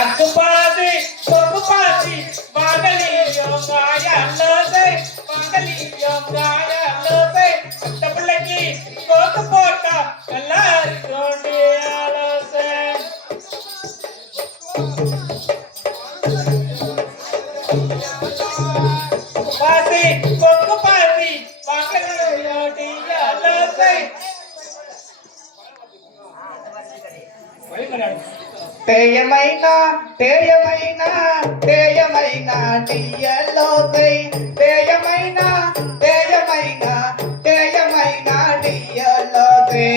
அக்கு பாதி பொக்கு பாதி பாகலியும் காயல்லோசை பாகலியும் காயல்லோசை அந்த பிள்ளைக்கு கோக்கு போட்டா நல்லா இருக்கோண்டி ஆலோசை பாசி பொக்கு పేయమైన పేయమైన పేయమైన టీయలోకై పేయమైన పేయమైన పేయమైన టీయలోకై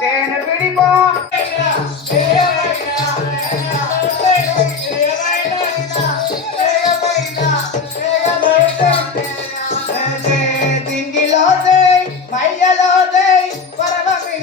తేనె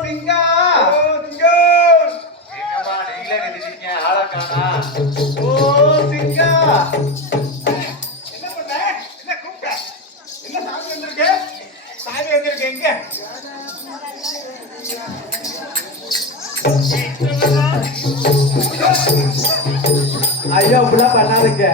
ஓ நீங்களே ஆளை காணா. ஓ சிங்கா. என்ன பண்ண? என்ன கூப்பிட்ட? என்ன சாமி வந்திருக்கு? சாமி வந்திருக்கு எங்க? ஐயோ அப்படிலாம் பண்ணாதீங்க.